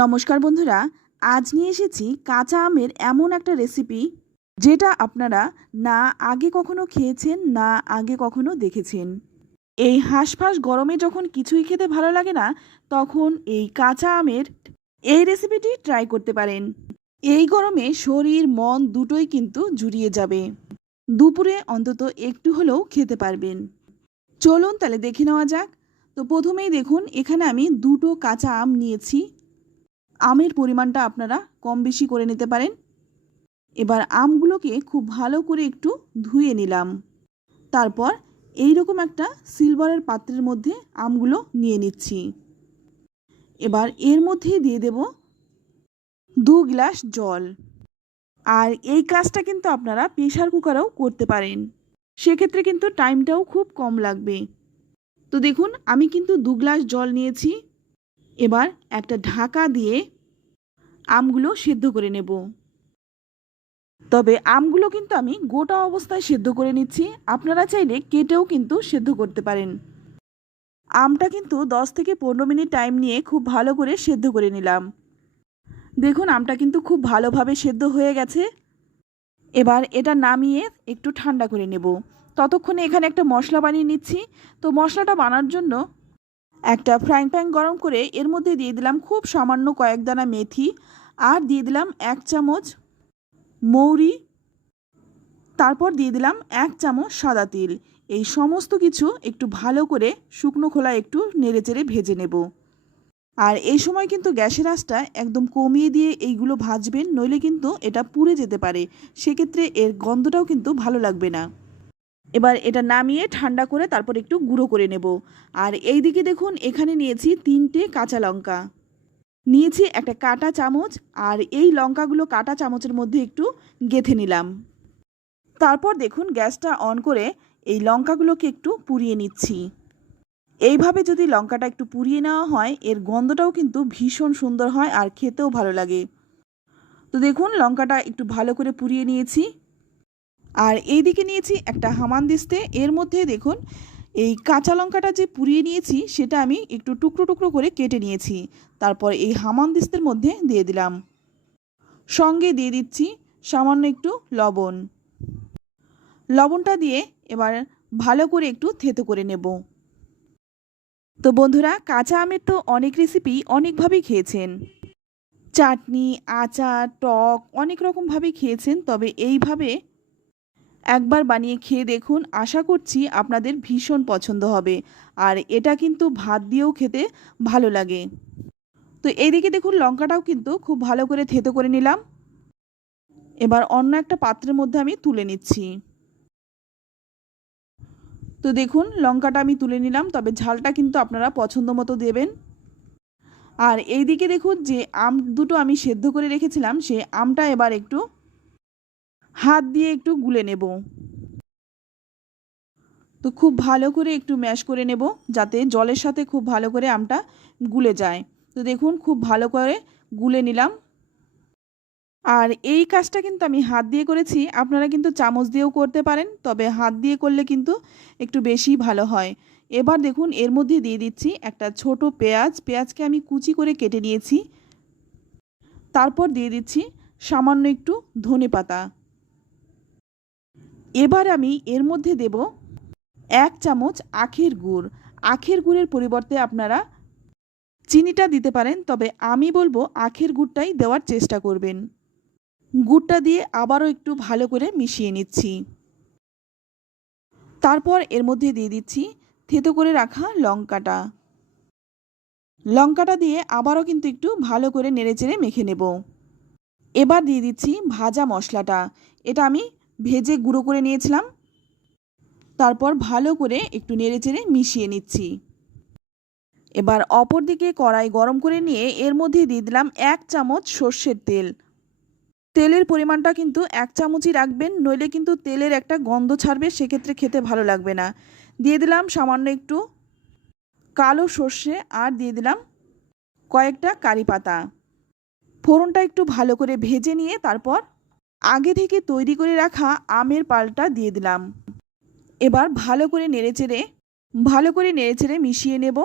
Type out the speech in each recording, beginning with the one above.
নমস্কার বন্ধুরা, আজ নিয়ে এসেছি কাঁচা আমের এমন একটা রেসিপি যেটা আপনারা না আগে কখনো খেয়েছেন না আগে কখনো দেখেছেন। এই হাঁসফাঁস গরমে যখন কিছুই খেতে ভালো লাগে না, তখন এই কাঁচা আমের এই রেসিপিটি ট্রাই করতে পারেন। এই গরমে শরীর মন দুটোই কিন্তু জুড়িয়ে যাবে। দুপুরে অন্তত একটু হলেও খেতে পারবেন। চলুন তাহলে দেখে নেওয়া যাক। তো প্রথমেই দেখুন, এখানে আমি দুটো কাঁচা আম নিয়েছি। আমের পরিমাণটা আপনারা কম বেশি করে নিতে পারেন। এবার আমগুলোকে খুব ভালো করে একটু ধুয়ে নিলাম। তারপর এই রকম একটা সিলভারের পাত্রের মধ্যে আমগুলো নিয়ে নিচ্ছি। এবার এর মধ্যেই দিয়ে দেব 2 গ্লাস জল। আর এই কাজটা কিন্তু আপনারা প্রেসার কুকারেও করতে পারেন, সেক্ষেত্রে কিন্তু টাইমটাও খুব কম লাগবে। তো দেখুন, আমি কিন্তু 2 গ্লাস জল নিয়েছি। এবার একটা ঢাকা দিয়ে আমগুলো সেদ্ধ করে নেব। তবে আমগুলো কিন্তু আমি গোটা অবস্থায় সেদ্ধ করে নিচ্ছি, আপনারা চাইলে কেটেও কিন্তু সেদ্ধ করতে পারেন। আমটা কিন্তু 10 থেকে 15 মিনিট টাইম নিয়ে খুব ভালো করে সেদ্ধ করে নিলাম। দেখুন, আমটা কিন্তু খুব ভালোভাবে সেদ্ধ হয়ে গেছে। এবার এটা নামিয়ে একটু ঠান্ডা করে নেব। ততক্ষণে এখানে একটা মশলা বানিয়ে নিচ্ছি। তো মশলাটা বানার জন্য একটা ফ্রাইং প্যান গরম করে এর মধ্যে দিয়ে দিলাম খুব সামান্য কয়েক দানা মেথি, আর দিয়ে দিলাম 1 চামচ মৌরি, তারপর দিয়ে দিলাম 1 চামচ সাদা তিল। এই সমস্ত কিছু একটু ভালো করে শুকনো খোলায় একটু নেড়েচেড়ে ভেজে নেব। আর এই সময় কিন্তু গ্যাসের আঁচটা একদম কমিয়ে দিয়ে এইগুলো ভাজবেন, নইলে কিন্তু এটা পুড়ে যেতে পারে, সেক্ষেত্রে এর গন্ধটাও কিন্তু ভালো লাগবে না। এবার এটা নামিয়ে ঠান্ডা করে তারপর একটু গুঁড়ো করে নেব। আর এই দিকে দেখুন, এখানে নিয়েছি 3টে কাঁচা লঙ্কা, নিয়েছি একটা কাঁটা চামচ, আর এই লঙ্কাগুলো কাঁটা চামচের মধ্যে একটু গেঁথে নিলাম। তারপর দেখুন, গ্যাসটা অন করে এই লঙ্কাগুলোকে একটু পুড়িয়ে নিচ্ছি। এইভাবে যদি লঙ্কাটা একটু পুড়িয়ে নেওয়া হয়, এর গন্ধটাও কিন্তু ভীষণ সুন্দর হয় আর খেতেও ভালো লাগে। তো দেখুন, লঙ্কাটা একটু ভালো করে পুড়িয়ে নিয়েছি। আর এই দিকে নিয়েছি একটা হামানদিস্তে, এর মধ্যে দেখুন এই কাঁচা লঙ্কাটা যে পুড়িয়ে নিয়েছি সেটা আমি একটু টুকরো টুকরো করে কেটে নিয়েছি। তারপর এই হামানদিস্তের মধ্যে দিয়ে দিলাম। সঙ্গে দিয়ে দিচ্ছি সামান্য একটু লবণ। লবণটা দিয়ে এবার ভালো করে একটু থেতো করে নেব। তো বন্ধুরা, কাঁচা আমের তো অনেক রেসিপি অনেকভাবেই খেয়েছেন, চাটনি, আচার, টক, অনেক রকমভাবেই খেয়েছেন। তবে এইভাবে একবার বানিয়ে খেয়ে দেখুন, আশা করছি আপনাদের ভীষণ পছন্দ হবে। আর এটা কিন্তু ভাত দিয়েও খেতে ভালো লাগে। তো এইদিকে দেখুন, লঙ্কাটাও কিন্তু খুব ভালো করে থেতো করে নিলাম। এবার অন্য একটা পাত্রের মধ্যে আমি তুলে নিচ্ছি। তো দেখুন, লঙ্কাটা আমি তুলে নিলাম, তবে ঝালটা কিন্তু আপনারা পছন্দ মতো দেবেন। আর এই দিকে দেখুন, যে আম দুটো আমি সেদ্ধ করে রেখেছিলাম, সে আমটা এবার একটু হাত দিয়ে একটু গুলে নেব। তো খুব ভালো করে একটু ম্যাশ করে নেব, যাতে জলের সাথে খুব ভালো করে আমটা গুলে যায়। তো দেখুন, খুব ভালো করে গুলে নিলাম। আর এই কাজটা কিন্তু আমি হাত দিয়ে করেছি, আপনারা কিন্তু চামচ দিয়েও করতে পারেন, তবে হাত দিয়ে করলে কিন্তু একটু বেশি ভালো হয়। এবার দেখুন, এর মধ্যে দিয়ে দিচ্ছি একটা ছোট পেঁয়াজ। পেঁয়াজকে আমি কুচি করে কেটে নিয়েছি। তারপর দিয়ে দিচ্ছি সামান্য একটু ধনেপাতা। এবার আমি এর মধ্যে দেব 1 চামচ আখের গুড়। আখের গুড়ের পরিবর্তে আপনারা চিনিটা দিতে পারেন, তবে আমি বলবো আখের গুড়টাই দেওয়ার চেষ্টা করবেন। গুড়টা দিয়ে আবারও একটু ভালো করে মিশিয়ে নিচ্ছি। তারপর এর মধ্যে দিয়ে দিচ্ছি থেতো করে রাখা লঙ্কাটা। লঙ্কাটা দিয়ে আবারও কিন্তু একটু ভালো করে নেড়েচেড়ে মেখে নেব। এবার দিয়ে দিচ্ছি ভাজা মশলাটা। এটা আমি ভেজে গুঁড়ো করে নিয়েছিলাম। তারপর ভালো করে একটু নেড়েচেড়ে মিশিয়ে নিচ্ছি। এবার অপর দিকে কড়াই গরম করে নিয়ে এর মধ্যে দিয়ে দিলাম 1 চামচ সর্ষের তেল। তেলের পরিমাণটা কিন্তু 1 চামচই রাখবেন, নইলে কিন্তু তেলের একটা গন্ধ ছাড়বে, সেক্ষেত্রে খেতে ভালো লাগবে না। দিয়ে দিলাম সামান্য একটু কালো সর্ষে, আর দিয়ে দিলাম কয়েকটা কারি পাতা। ফোড়নটা একটু ভালো করে ভেজে নিয়ে তারপর আগে থেকে তৈরি করে রাখা আমের পালটা দিয়ে দিলাম। এবার ভালো করে নেড়েচেড়ে মিশিয়ে নেব।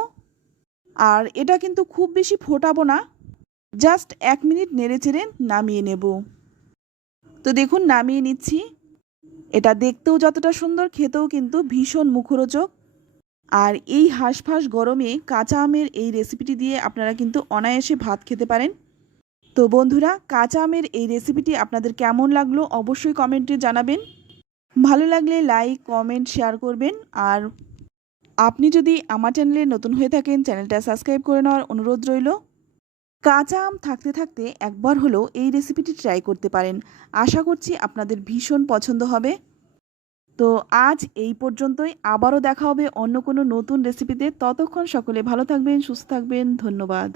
আর এটা কিন্তু খুব বেশি ফোটাবো না, জাস্ট 1 মিনিট নেড়েচেড়ে নামিয়ে নেব। তো দেখুন নামিয়ে নিচ্ছি। এটা দেখতেও যতটা সুন্দর, খেতেও কিন্তু ভীষণ মুখরোচক। আর এই হাঁসফাঁস গরমে কাঁচা আমের এই রেসিপিটি দিয়ে আপনারা কিন্তু অনায়াসে ভাত খেতে পারেন। তো বন্ধুরা, কাঁচা আমের এই রেসিপিটি আপনাদের কেমন লাগলো অবশ্যই কমেন্টে জানাবেন। ভালো লাগলে লাইক, কমেন্ট, শেয়ার করবেন। আর আপনি যদি আমার চ্যানেলে নতুন হয়ে থাকেন, চ্যানেলটা সাবস্ক্রাইব করে নেওয়ার অনুরোধ রইল। কাঁচা আম থাকতে থাকতে একবার হলেও এই রেসিপিটি ট্রাই করতে পারেন। আশা করছি আপনাদের ভীষণ পছন্দ হবে। তো আজ এই পর্যন্তই। আবারও দেখা হবে অন্য কোনো নতুন রেসিপিতে। ততক্ষণ সকলে ভালো থাকবেন, সুস্থ থাকবেন। ধন্যবাদ।